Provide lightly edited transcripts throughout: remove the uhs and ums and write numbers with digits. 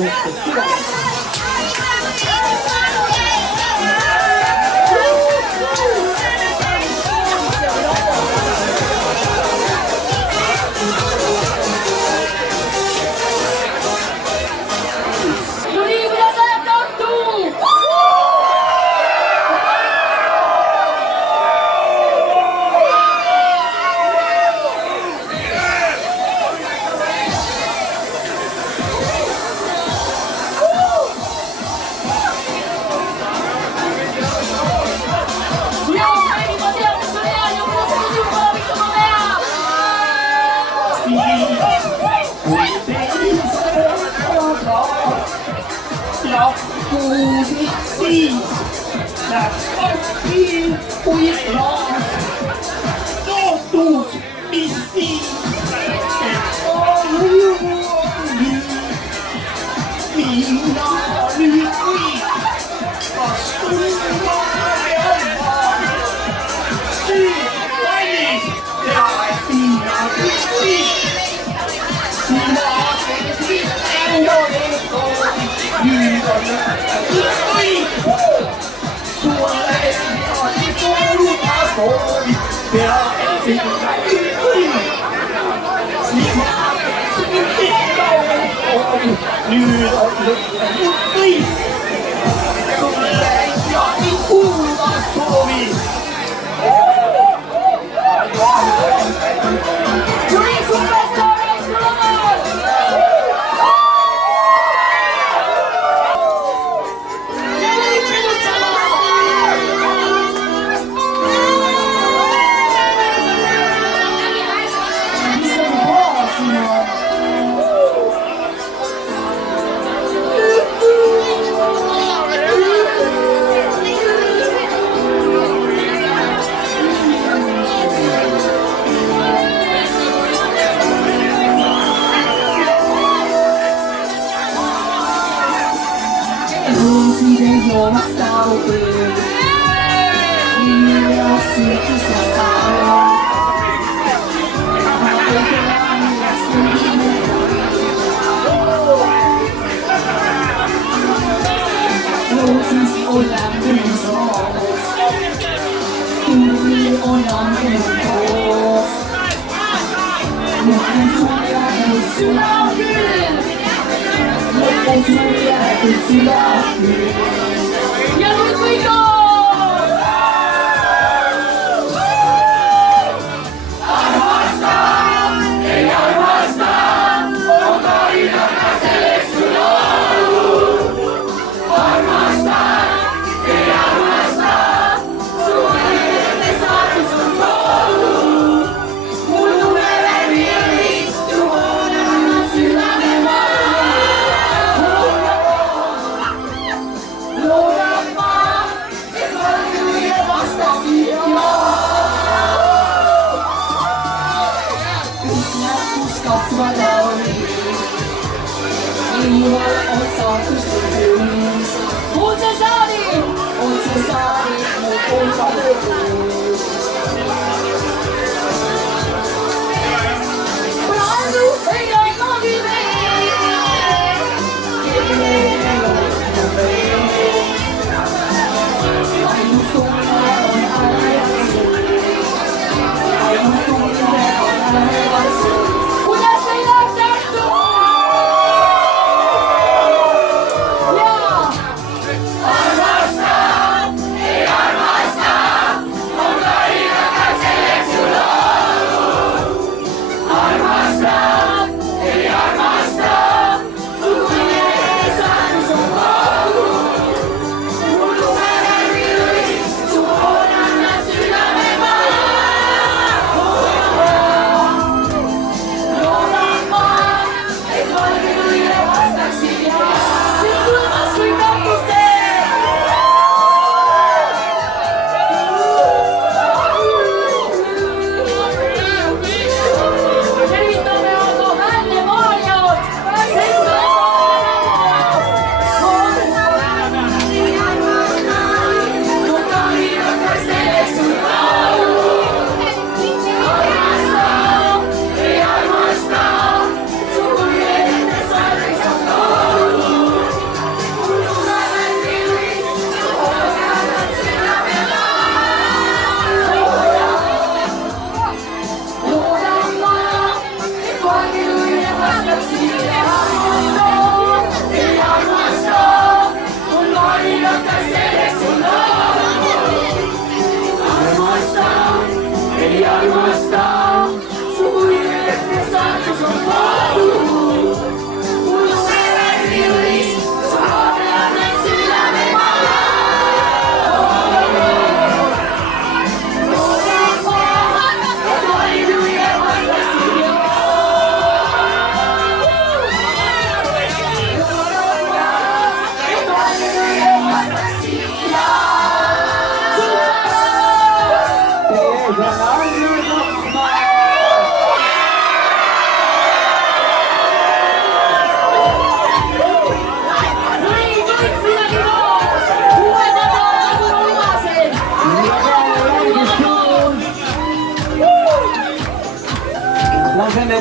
La poésie, la tranquille puissance, sont tous ici. Et aujourd'hui, finale, oui, parce que nous sur la liste de la finale, oui. Armasta,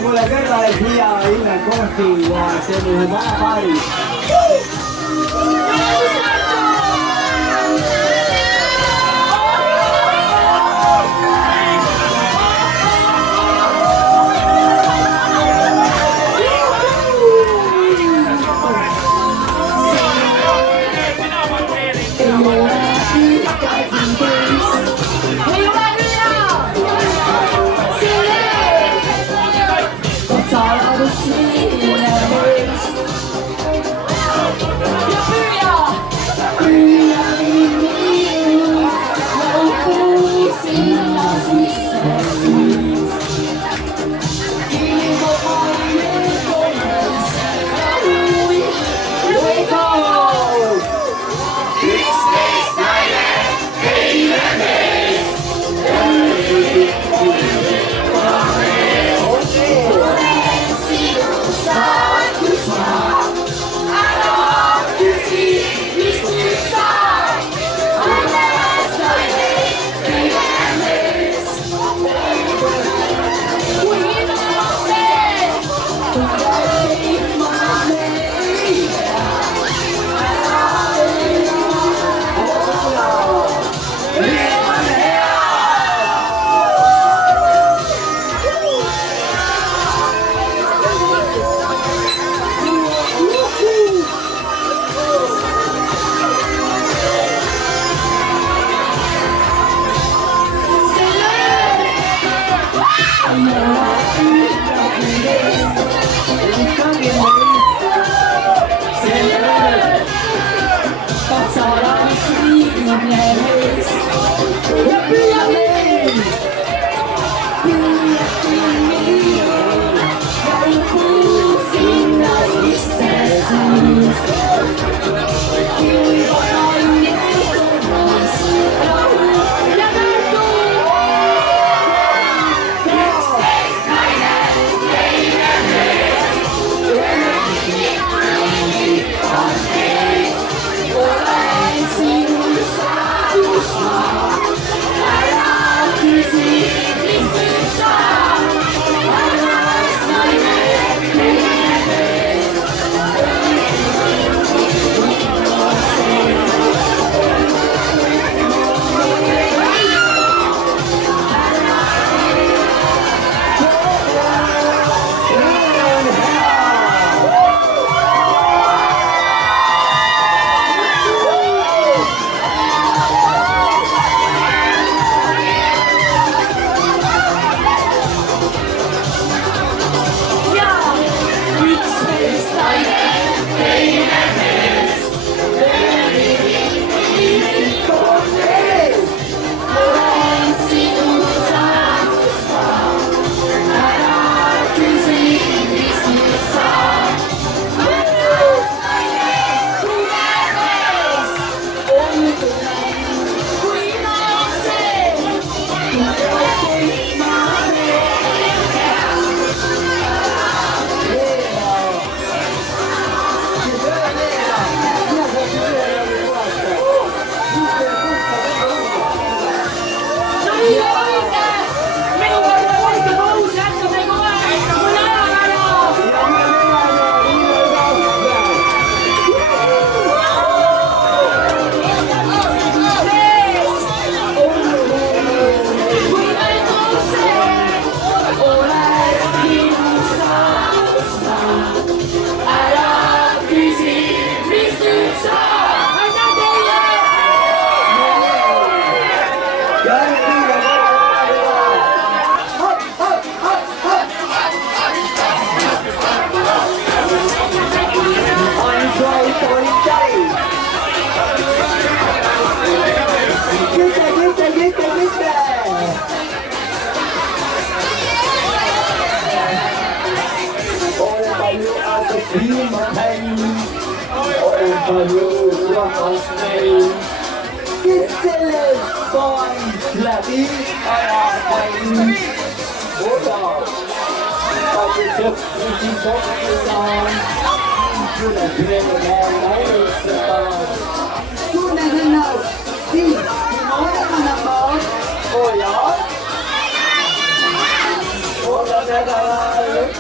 como la guerra decía ahí en la contigua, se nos va a París.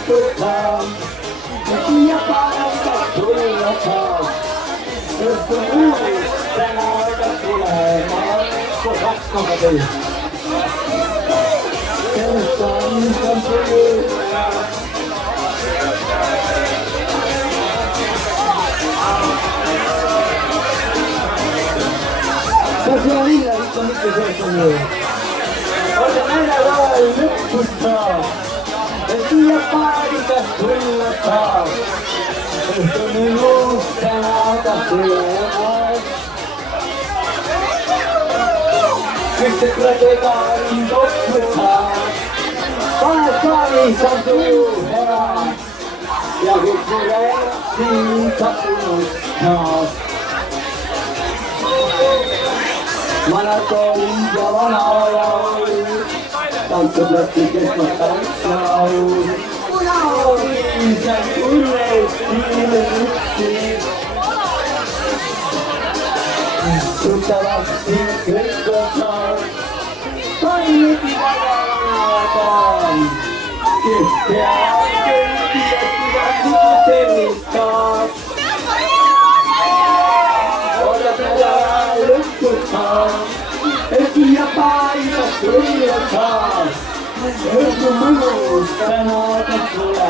Lüftbekam. Die Japaner das früher kam. Es ist ruhig, der Name das früher kam. So sagt's noch ein bisschen. Gestern kommt die das ist ja wieder, ich bin nicht gesessen hier. Und der Männer war ein Lüftbekam. Es ist Japaner das früher kam. Es ist eine Luft, der Name das früher kam. Queste pregare in doppia, Pasquali Santuera, la Victoria in Sapuno, Maratoni Giovanna, tanto platti che stanza, tutta la sincronia, poi mi guardava, che anche ti ora te la lucca, e ti appari la sua, e tu mi stanno da sola,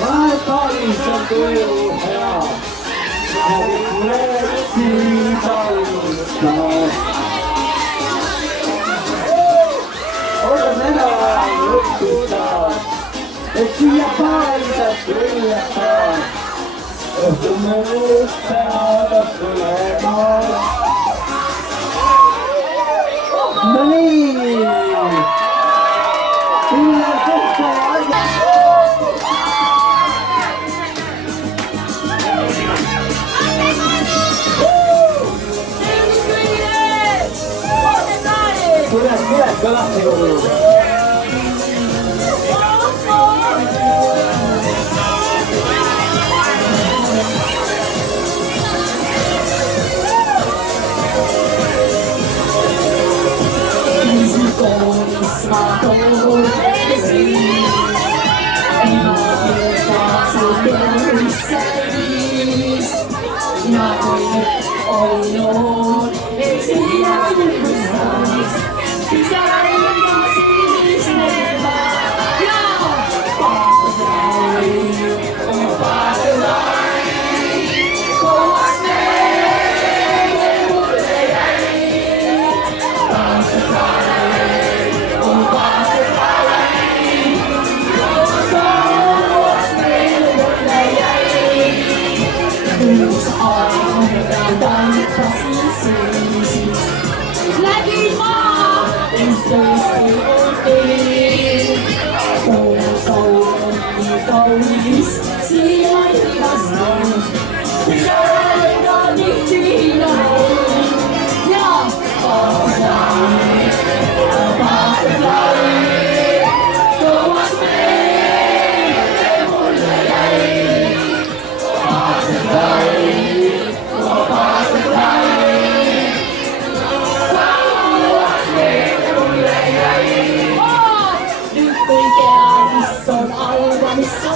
my body's a blue hell. Having mercy on the sky. Oh, the men are look to stars. They see a body that's really a star. Of the moon, and of the lemon. Money! Mira, galáctico. Oh Lord, it's the end of the stars. Cause I ain't seen this never. Yeah, off the line, off the line. Go on, stay, off the line, off the line, off the line. Go on, stay, off the line. Who's on? Down across the seas, like more is thirsty open. Oh, east, see like the snow. We are not need to know. Yeah, all down, above the fly. Go on, stay, above the fly. Du får inte så allvarligt så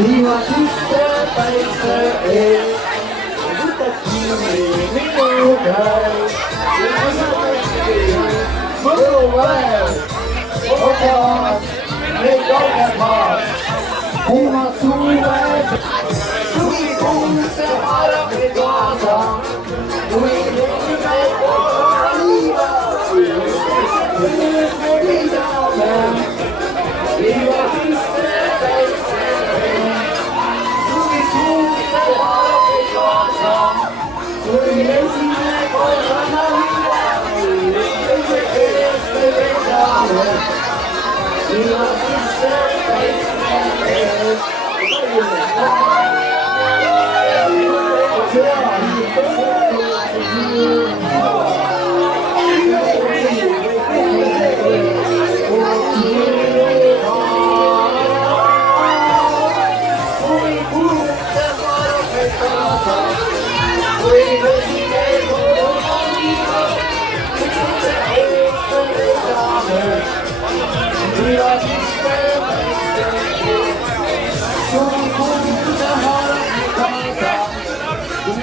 We want to step by step, with the team, we go guys. For a while, oh God, let go that heart. Who wants to ride? We go step out of the door. We live to make one we want to step by step. Hey,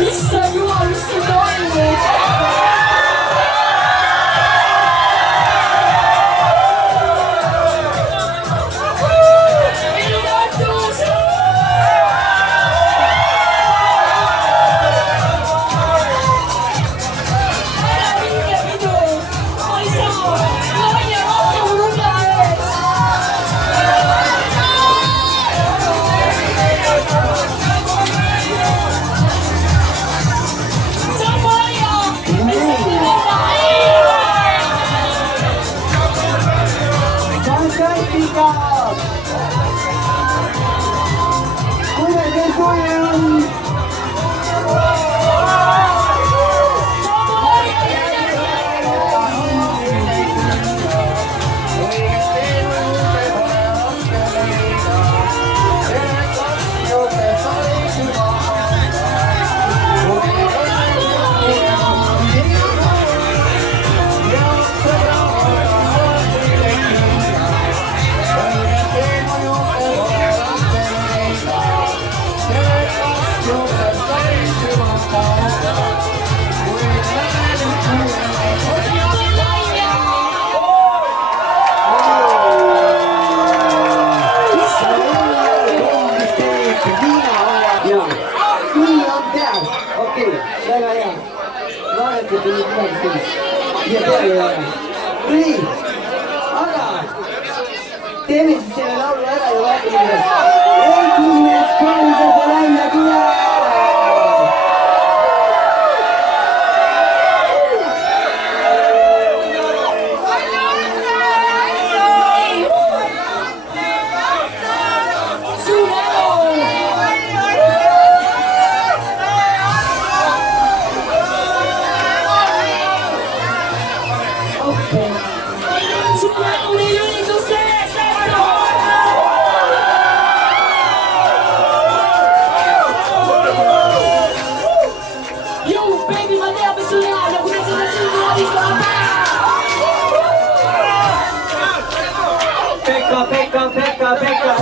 Issand jumal, mis siin toimub? Minu väärtus! Ära minge pidu! Ma ei saa! Laine rohkem rulla ees! Fantastica! Come che vuoi? Okei, väga hea. Vaadake, tuli midagi sellist. Siia peale jääme. Nii, aga teeme siis selle laulu ära ja vaatame. Esimest korda see välja tuleb. Pekka.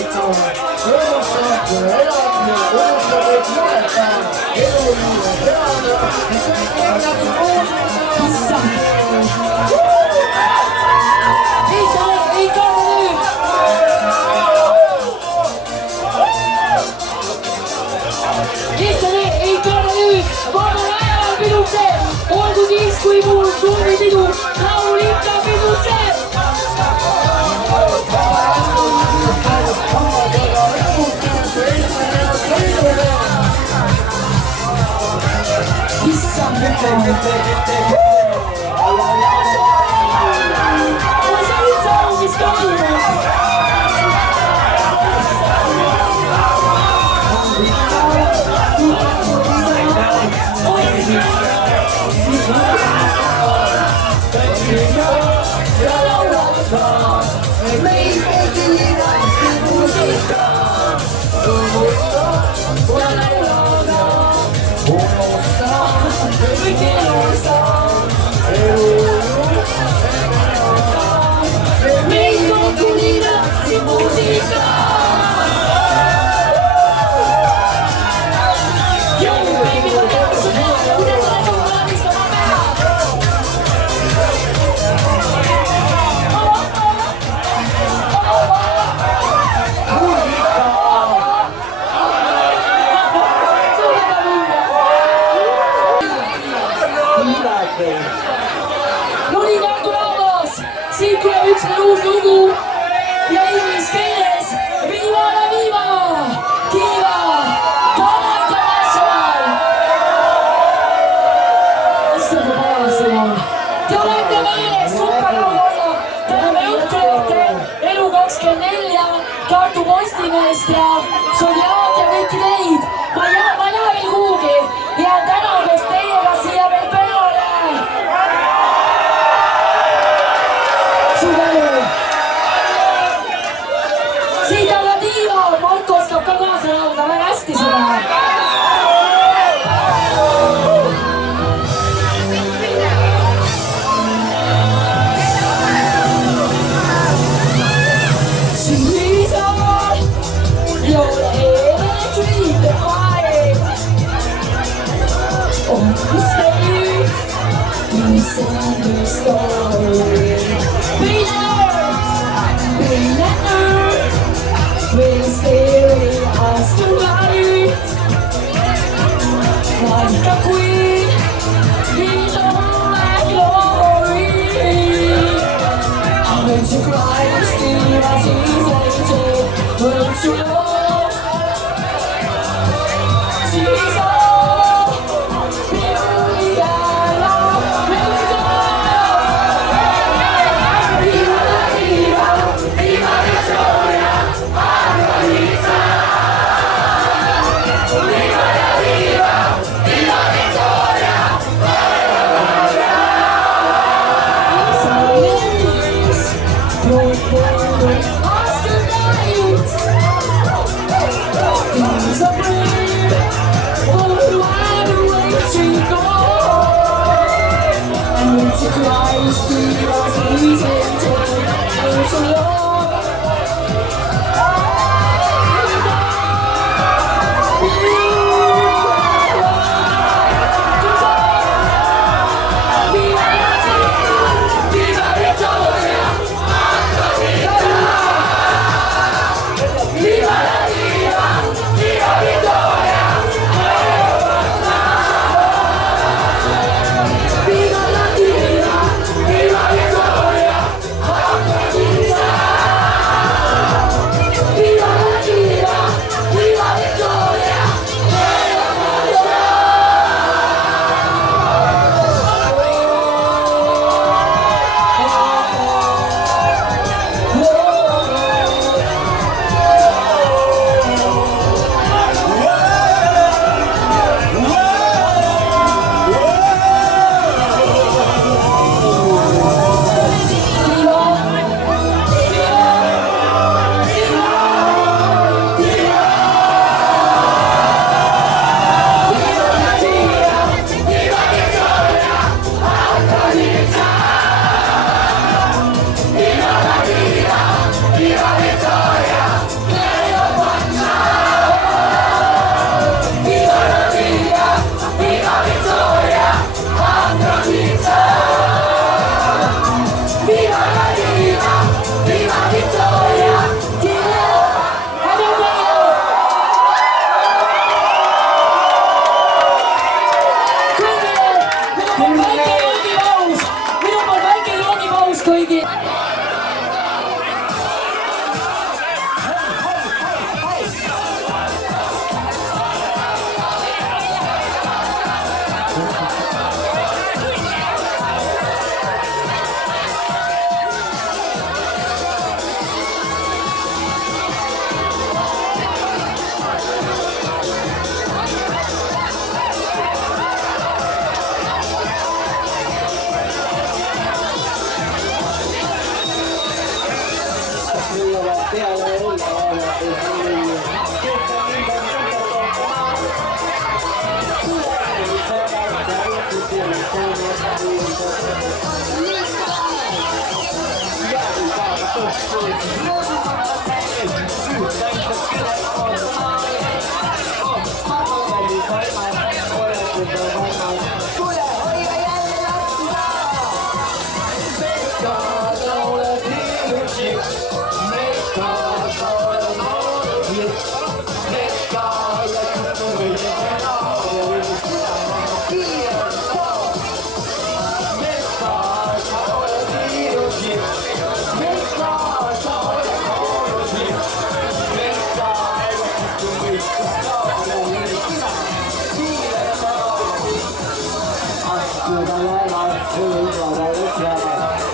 muusika, rõõmustav elamine, unustab kõik mured ära, elu on reaalne, kõik on nagu muusika. Ei karda nüüd, vana ajal pidutseb, olgu siis, kui mul suuri pidu, laul ikka pidutseb. Issand, ma ei saa üldse aru, mis toimub. Siit tuleb üks uus lugu ja inglise keeles Viva la Viva! Kiva! Kana International! Issand, kui paras see on. Te olete meile superlaul olla. Täname Õhtulehe, Elu24, Tartu Postimeest ja Zodiac ja kõiki teid. Ma ei lähe veel kuhugi. Jään täna koos teiega siia veel peale. Siit on Diva, Marko oskab ka kaasa laulda väga hästi seda. She's on your elementary fire. On the stage, you sing the story. We'll stay us tonight like a queen in all my glory. When you cry, you still as easy. Won't you know? She's all beauty and love.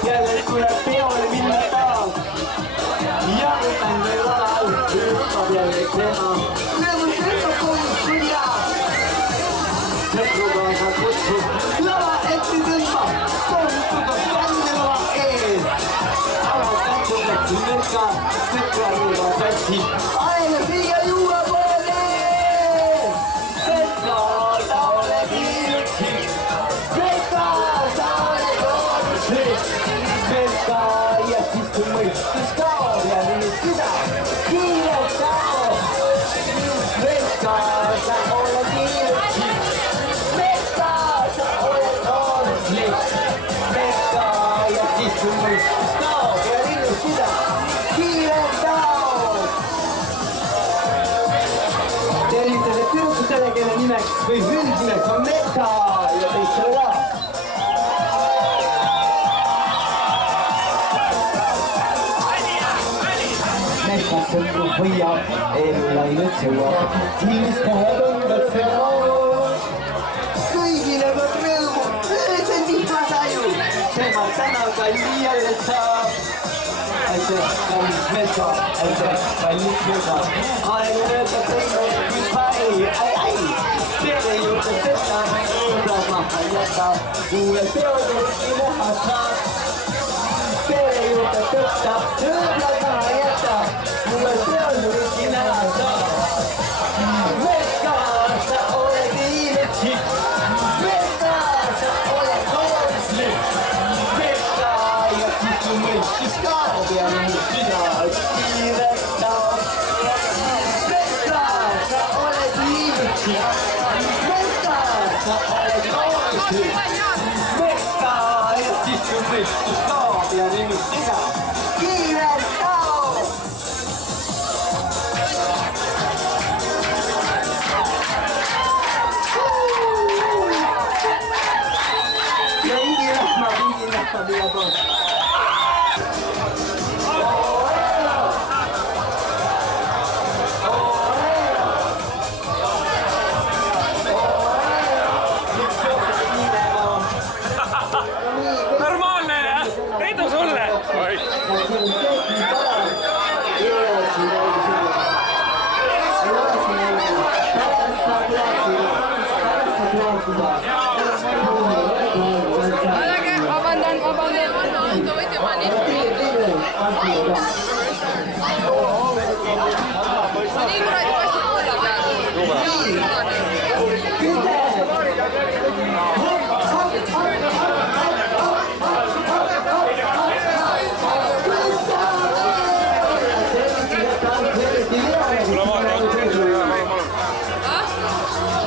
Jälle tulee teolle minne taas. Ja tänne lalau, yhtä vielä teema. Levun syöpäkoulustuja. Se ruvaansa kutsu. Lava etsi tympa. Koulustuta kannella ees. Älä katsomme sinnekaan. Sekka ruuvaa käsi. Aina siia juua vuoleen. Sekka taule kiiriksi. Sekka taule kouluksi. Sekka ja siis kun muistuska ja niin sitä kiinnostaa. Sekka sä olet kiiriksi. Sekka sä olet kouluksi. Sekka ja siis kun muistuska ja niin sitä kiinnostaa. Tiedätte se tyrkkytele, kenen nimeksi või hylkimeksi on Meta ja teistä ra. Metsässä kun hoiaa, erilainen seuraa. Sinistä tundvat se on. Kõigile võt rõõmu, õõsen vihma taju. Tema tänaga liiale saa. Aitäh, kallis Meta, aitäh, kallis Meta. Aeg öelda teile, mis päi, ai. Teile juurde seda, sõbrad maha jäta. Kuule teodest ei näha saa. Teile juurde tõtta, sõbrad maha jäta. Kuule teodest ei näha saa. Meta, sa oled iiletsi. Meta, sa oled kooslik. Meta ja siis kui mõistis kaob ja nüüd sina kiiretab. Meta, sa oled iiletsi. Meta, sa oled kooslik. Meta ja siis kui mõistis kaob ja nüüd sina kiiretab. Ja hingirahma vielä pois. Normaalne, edu sulle! Vabandan. Niin kuradi paistab kulla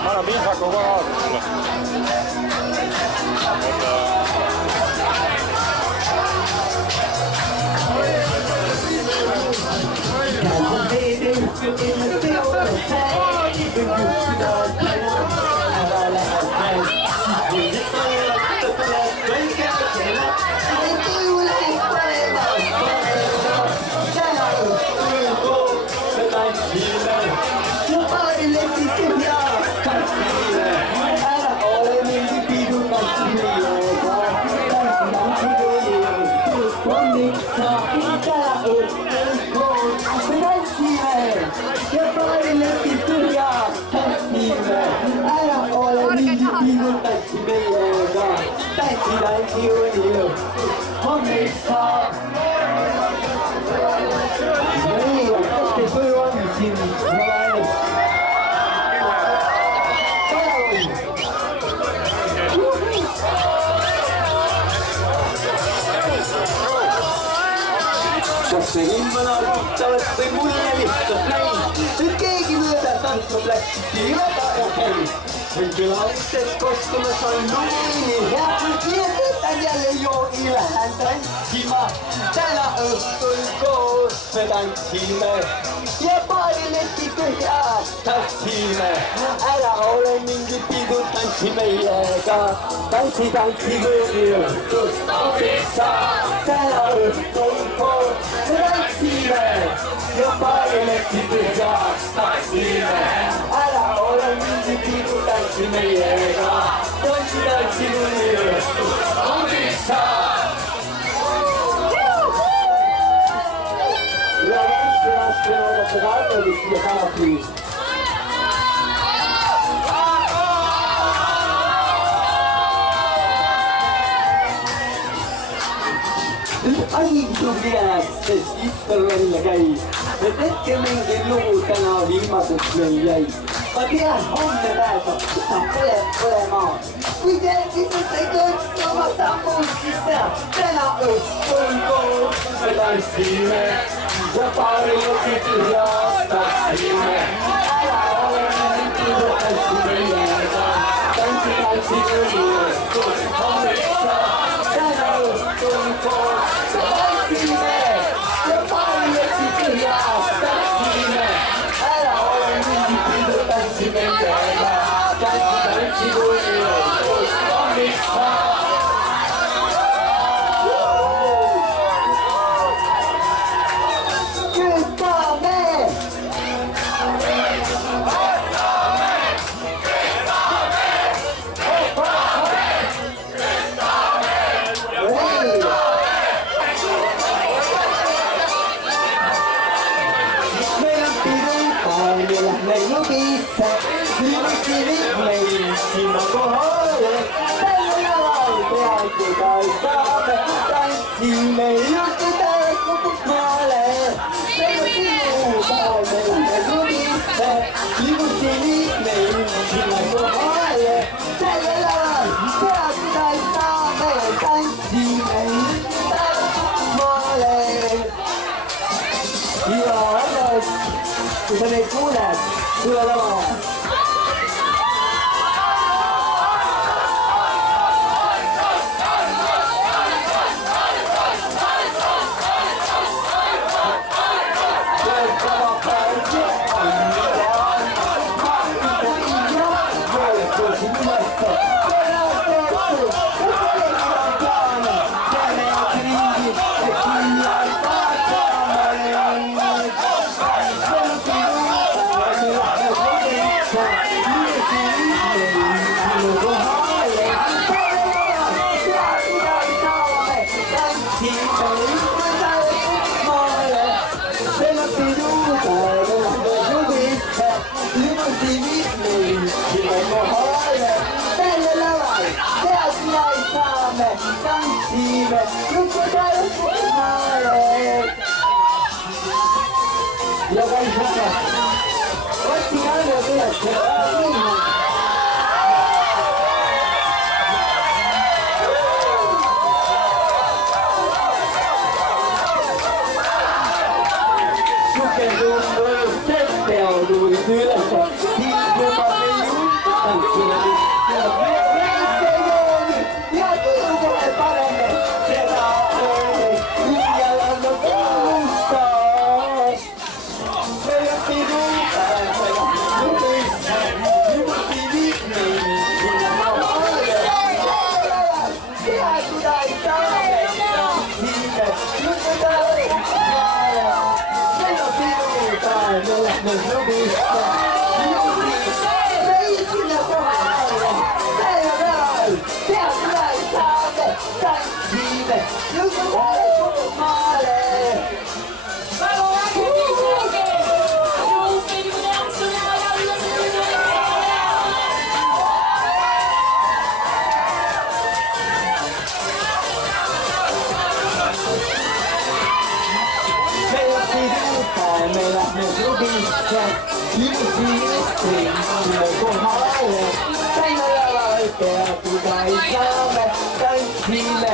Ma annan viisaka kohe aasta sulle. ilma nauditavat või mulle lihtsalt näin, et keegi mööda tantsma läksiti väga ja käi. Võin külalistes kostumas on lumi hea, nii et võtan jälle joogi, lähen tantsima. Täna õhtul koos me tantsime ja paari leti tühjas tantsime. Ära ole mingi pidu, tantsi meiega, tantsi võõri õhtust abissa. Täna õhtul koos me tantsime ja paari leti tühjas tantsime. Ära ole mingi pidu, tantsi meiega, tantsi võõri õhtust abissa. Ja raske oodata ka autodist siia tagasi. Asi tubli jääks, sest istel välja käis, et hetke mingi lugu täna viimaseks meil jäi. Ma tean, homme pääsab, ta põlema. Kui järgiselt ei kõrts oma sammud, siis täna õhtul koos me tantsime ja paari lõkid ühjas tantsime. Ära ole mingi tantsi meiega, tantsi võõri õhtust abissa. Täna õhtul koos me tantsime ja paari lõkid ühjas tantsime. Ära ole mingi pidu, tantsi meiega, tantsi võõri õhtust abissa. Sinna kohale, tälle laval peaaegu taas saame, tantsime just täielikult maale. Selle sinu päev me lähme klubisse, limusini meil sinna kohale, tälle laval peaaegu taas saame, tantsime just täielikult maale. Ja alles, kui sa neid kuuled, tule lavale. Tantsime, lukku täielikult maale. Ja päris väga. Otsi kalja tuleks minna. Sukendus õõsed pealuid üles, siis kui ma ei julge tantsime. Tantsime,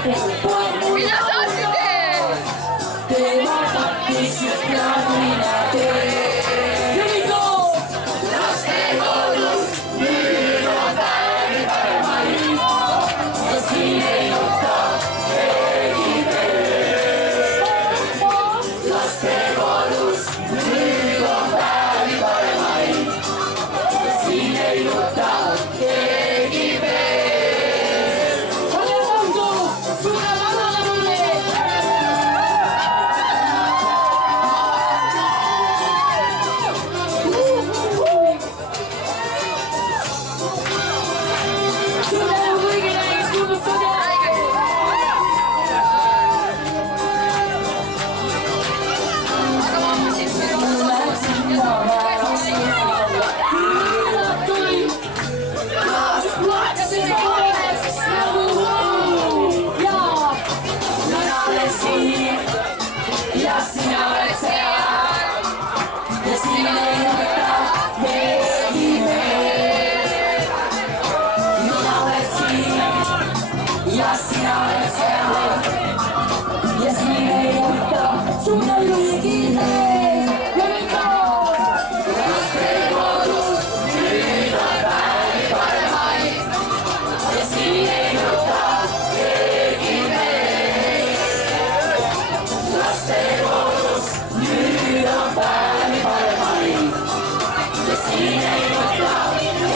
Mida sa siin teed? tema tahtis plaanina tee. Here we go! Lastekodus nüüd on päevi paremaid ja siin ei nuta keegi veel. Lastekodus nüüd on päevi paremaid ja siin ei nuta keegi veel. Ole rõõmu! Suure vanale mulle! Sulle kõigile tunnustada! Aga ma mõtlesin, et ja sina oled seal ja siin ei nuta keegi veel. Mina olen siin ja sina oled seal ja siin ei nuta sulle keegi veel. Here we go! Lastekodus nüüd on päevi paremaid ja siin ei nuta keegi veel. Lastekodus nüüd on päevi paremaid ja siin ei nuta keegi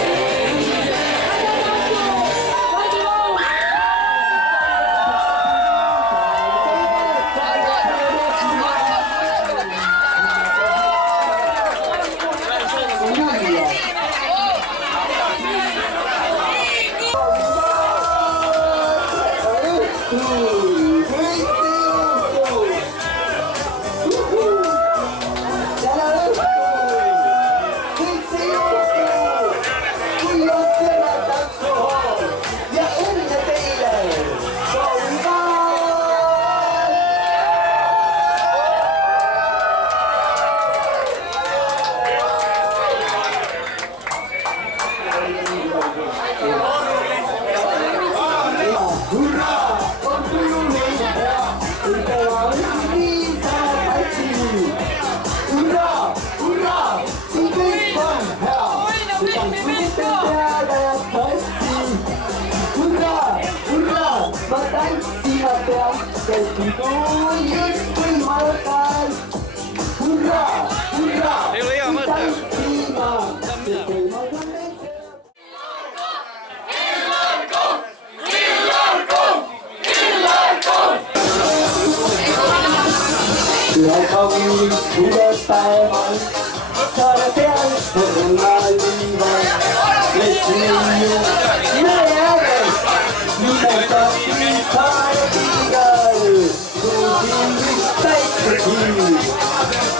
Ei ole hea mõte. ühel kaunil suvepäeval saare peal põrnal viival leidsin neiu mere ääres, nimetasin saare piiral, tundsin üks päikekiil,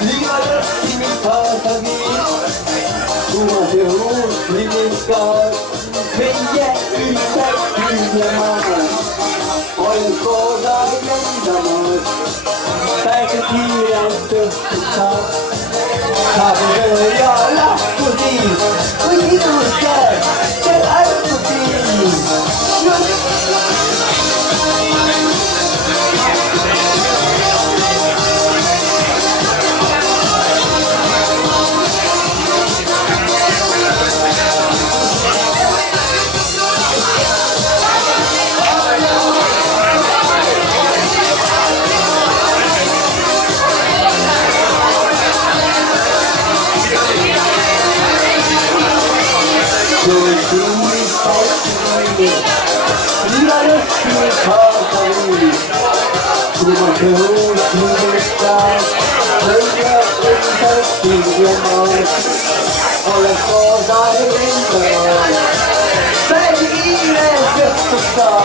liiga lõhki mind kaasa viis, kunas õhus libikas meie ühtselt küljemas, olen koos aeg lendamas. Päike kiirelt õhtust saab öö ja lahkusin, kui ilusti seal ärkusin. Liiga lõhki kaasa viis, kumas õhus mõistas, õige õigselt pingemas, olen koos aeg endamas, päevi kiirelt õhtust saab.